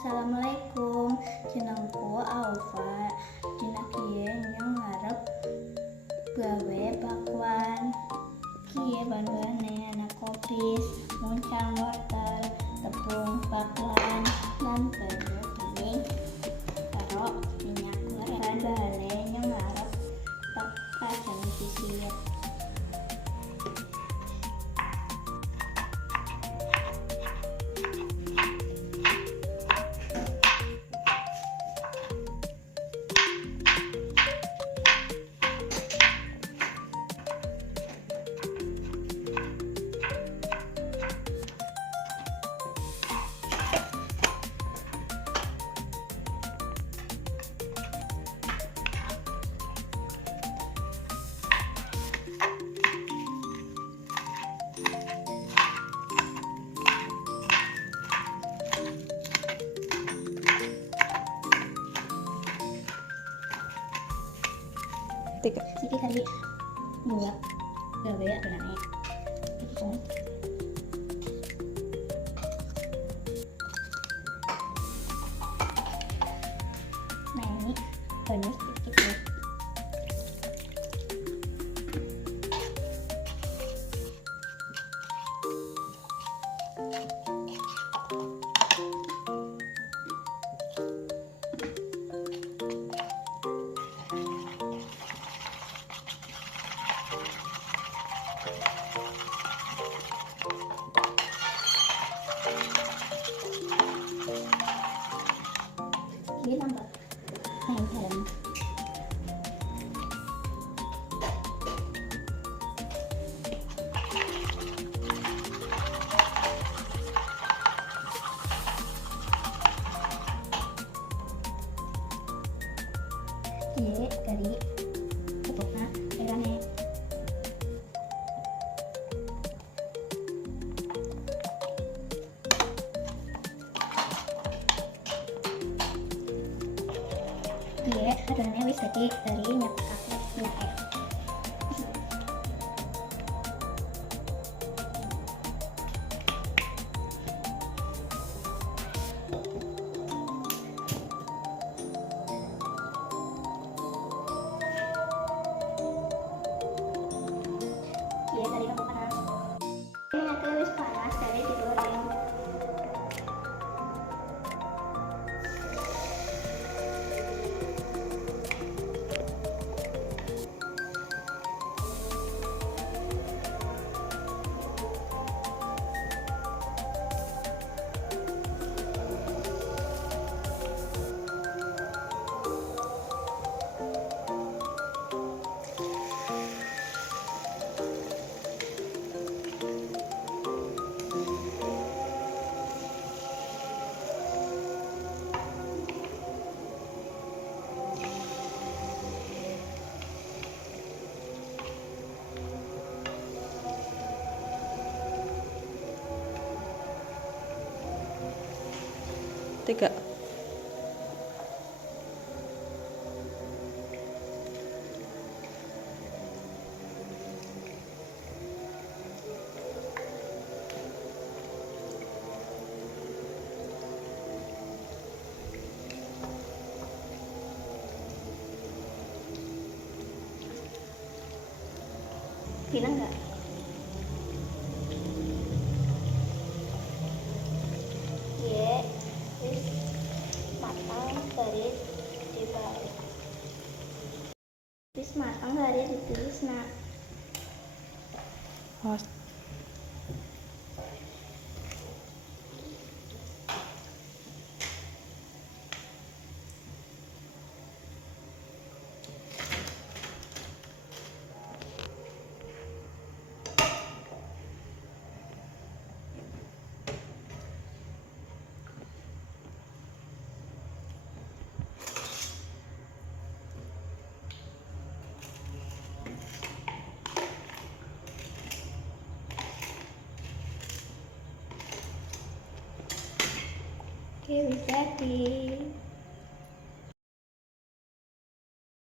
Assalamualaikum, jenengku Aufa. Dina kieu nyong ngarep gawe bakwan. Kieu bahan-bahane anak kopis, muncang wortel, tepung, bakwan, dan telur bening. Karo minyak goreng. Bahan-bahane nyong ngarep tek kacang sisir. Iki kali buat gawe adonane. Tepung. Nah ini banyak sedikit ya. Ini tambah garam. Ini dari tepungnya merahnya. Iya, adonannya wis jadi dari nyekak minyak air. Iya, tadi kamu panas. Minyaknya wis panas, dari digoreng. Tiga. Bilang nggak? Iya, wis matang dari dibalik. Wis matang dari ditulis nak. Awas. Oke, wis jadi.